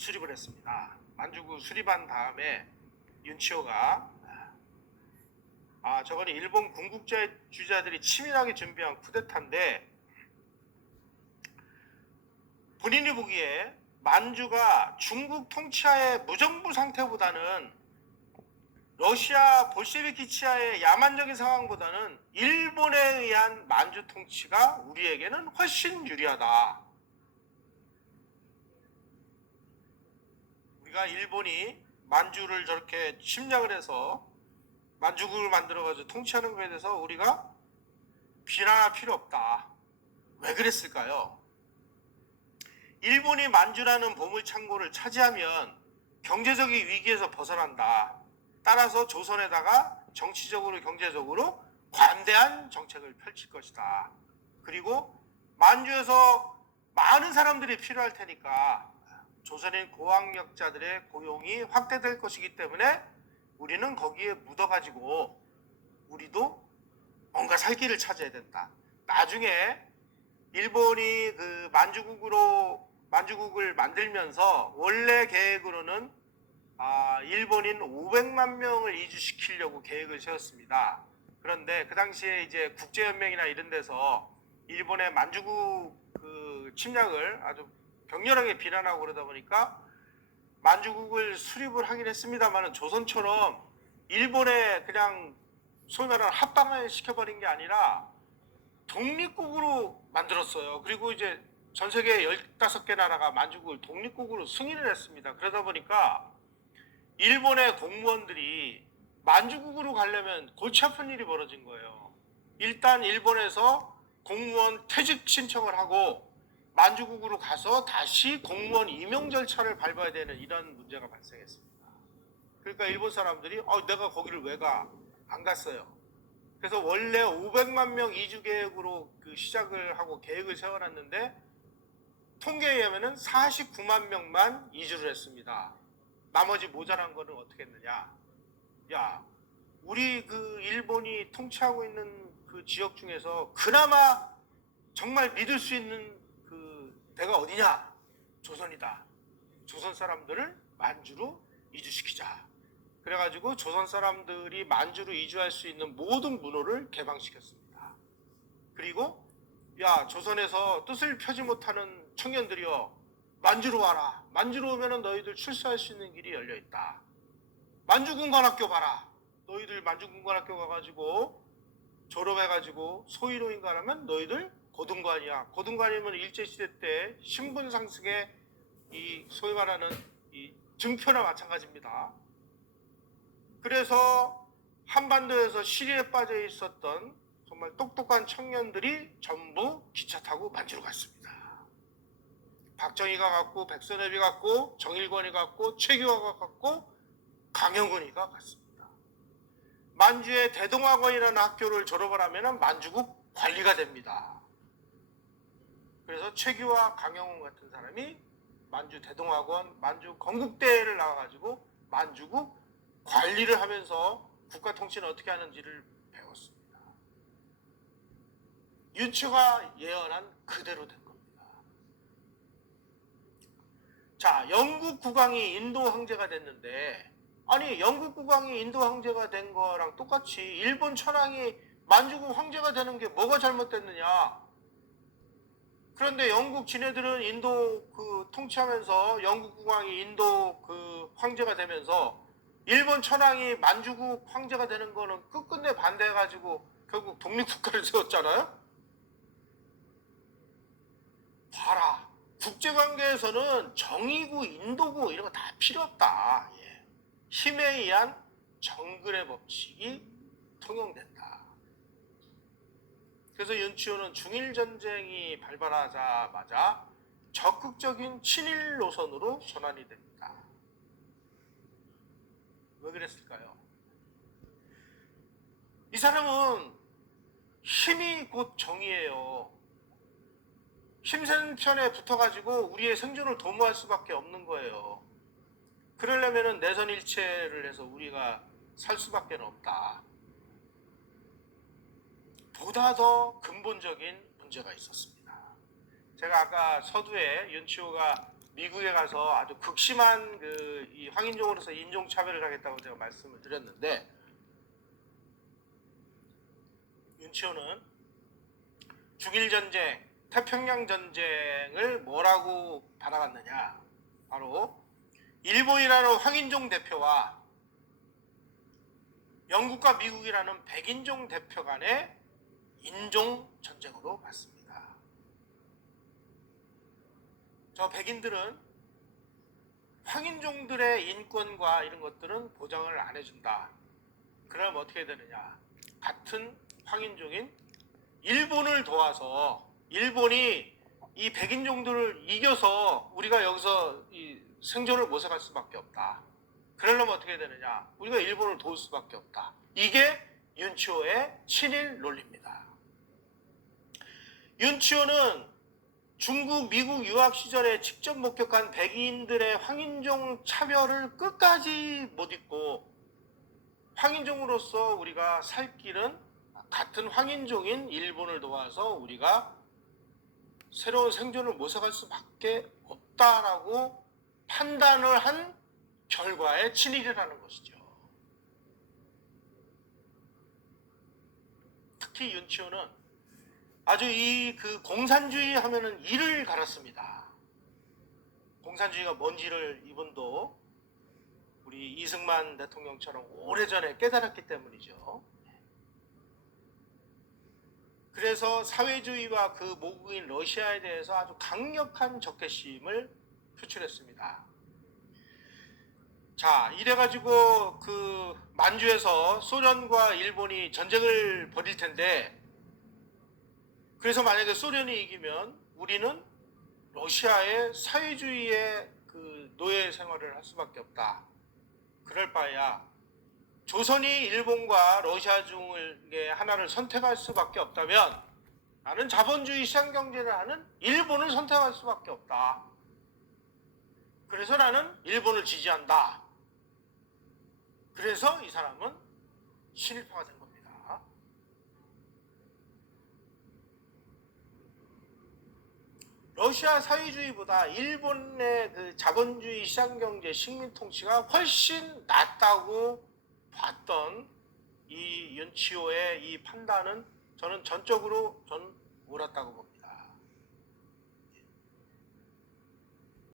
수립을 했습니다. 만주국 수립한 다음에 윤치호가 저거는 일본 군국주의자들이 치밀하게 준비한 쿠데타인데, 본인이 보기에 만주가 중국 통치하에 무정부 상태보다는 러시아 볼셰비키 치하의 야만적인 상황보다는 일본에 의한 만주 통치가 우리에게는 훨씬 유리하다. 우리가 일본이 만주를 저렇게 침략을 해서 만주국을 만들어가지고 통치하는 것에 대해서 우리가 비난할 필요 없다. 왜 그랬을까요? 일본이 만주라는 보물창고를 차지하면 경제적인 위기에서 벗어난다. 따라서 조선에다가 정치적으로 경제적으로 관대한 정책을 펼칠 것이다. 그리고 만주에서 많은 사람들이 필요할 테니까 조선인 고학력자들의 고용이 확대될 것이기 때문에 우리는 거기에 묻어가지고 우리도 뭔가 살 길을 찾아야 된다. 나중에 일본이 그 만주국을 만들면서 원래 계획으로는 일본인 500만 명을 이주시키려고 계획을 세웠습니다. 그런데 그 당시에 이제 국제연맹이나 이런 데서 일본의 만주국 그 침략을 아주 격렬하게 비난하고 그러다 보니까 만주국을 수립을 하긴 했습니다만은 조선처럼 일본에 그냥 소위 말하는 합방을 시켜버린 게 아니라 독립국으로 만들었어요. 그리고 이제 전 세계 15개 나라가 만주국을 독립국으로 승인을 했습니다. 그러다 보니까 일본의 공무원들이 만주국으로 가려면 골치 아픈 일이 벌어진 거예요. 일단 일본에서 공무원 퇴직 신청을 하고 만주국으로 가서 다시 공무원 임용 절차를 밟아야 되는 이런 문제가 발생했습니다. 그러니까 일본 사람들이 내가 거기를 왜 가? 안 갔어요. 그래서 원래 500만 명 이주 계획으로 그 시작을 하고 계획을 세워놨는데 통계에 의하면 49만 명만 이주를 했습니다. 나머지 모자란 거는 어떻게 했느냐? 우리 그 일본이 통치하고 있는 그 지역 중에서 그나마 정말 믿을 수 있는 그 데가 어디냐? 조선이다. 조선 사람들을 만주로 이주시키자. 그래가지고 조선 사람들이 만주로 이주할 수 있는 모든 문호를 개방시켰습니다. 그리고 조선에서 뜻을 펴지 못하는 청년들이여 만주로 와라. 만주로 오면 너희들 출세할 수 있는 길이 열려있다. 만주군관학교 봐라. 너희들 만주군관학교 가가지고 졸업해가지고 소위로 가려면 너희들 고등관이야. 고등관이면 일제시대 때 신분 상승의 이 소위 말하는 이 증표나 마찬가지입니다. 그래서 한반도에서 시리에 빠져 있었던 정말 똑똑한 청년들이 전부 기차 타고 만주로 갔습니다. 박정희가 갔고, 백선엽이 갔고, 정일권이 갔고, 최규하가 갔고, 강영훈이가 갔습니다. 만주의 대동학원이라는 학교를 졸업을 하면 만주국 관리가 됩니다. 그래서 최규하, 강영훈 같은 사람이 만주 대동학원, 만주 건국대회를 나와가지고 만주국 관리를 하면서 국가 통치는 어떻게 하는지를 배웠습니다. 윤치호가 예언한 그대로 된 겁니다. 자, 영국 국왕이 인도 황제가 됐는데, 아니 영국 국왕이 인도 황제가 된 거랑 똑같이 일본 천황이 만주국 황제가 되는 게 뭐가 잘못됐느냐? 그런데 영국 지네들은 인도 그 통치하면서 영국 국왕이 인도 그 황제가 되면서 일본 천황이 만주국 황제가 되는 거는 끝끝내 반대해가지고 결국 독립국가를 세웠잖아요. 봐라, 국제관계에서는 정의구, 인도구 이런 거 다 필요 없다. 힘에 의한 정글의 법칙이 통용된다. 그래서 윤치호는 중일전쟁이 발발하자마자 적극적인 친일 노선으로 전환이 됩니다. 왜 그랬을까요? 이 사람은 힘이 곧 정의예요. 힘센 편에 붙어가지고 우리의 생존을 도모할 수밖에 없는 거예요. 그러려면 내선일체를 해서 우리가 살 수밖에 없다. 보다 더 근본적인 문제가 있었습니다. 제가 아까 서두에 윤치호가 미국에 가서 아주 극심한 이 황인종으로서 인종차별을 하겠다고 제가 말씀을 드렸는데, 윤치호는 중일전쟁, 태평양전쟁을 뭐라고 바라봤느냐, 바로 일본이라는 황인종 대표와 영국과 미국이라는 백인종 대표 간의 인종전쟁으로 봤습니다. 저 백인들은 황인종들의 인권과 이런 것들은 보장을 안 해준다. 그럼 어떻게 되느냐, 같은 황인종인 일본을 도와서 일본이 이 백인종들을 이겨서 우리가 여기서 이 생존을 모색할 수밖에 없다. 그러려면 어떻게 되느냐, 우리가 일본을 도울 수밖에 없다. 이게 윤치호의 친일 논리입니다. 윤치호는 중국, 미국 유학 시절에 직접 목격한 백인들의 황인종 차별을 끝까지 못 잊고, 황인종으로서 우리가 살 길은 같은 황인종인 일본을 도와서 우리가 새로운 생존을 모색할 수밖에 없다라고 판단을 한 결과의 친일이라는 것이죠. 특히 윤치호는 아주 그 공산주의 하면은 이를 갈았습니다. 공산주의가 뭔지를 이분도 우리 이승만 대통령처럼 오래전에 깨달았기 때문이죠. 그래서 사회주의와 그 모국인 러시아에 대해서 아주 강력한 적개심을 표출했습니다. 자, 이래가지고 그 만주에서 소련과 일본이 전쟁을 벌일 텐데, 그래서 만약에 소련이 이기면 우리는 러시아의 사회주의의 그 노예 생활을 할 수밖에 없다. 그럴 바에야 조선이 일본과 러시아 중에 하나를 선택할 수밖에 없다면 나는 자본주의 시장경제를 하는 일본을 선택할 수밖에 없다. 그래서 나는 일본을 지지한다. 그래서 이 사람은 친일파가 된 겁니다. 러시아 사회주의보다 일본의 그 자본주의 시장경제 식민통치가 훨씬 낫다고 봤던 이 윤치호의 이 판단은 저는 전적으로 옳았다고 봅니다.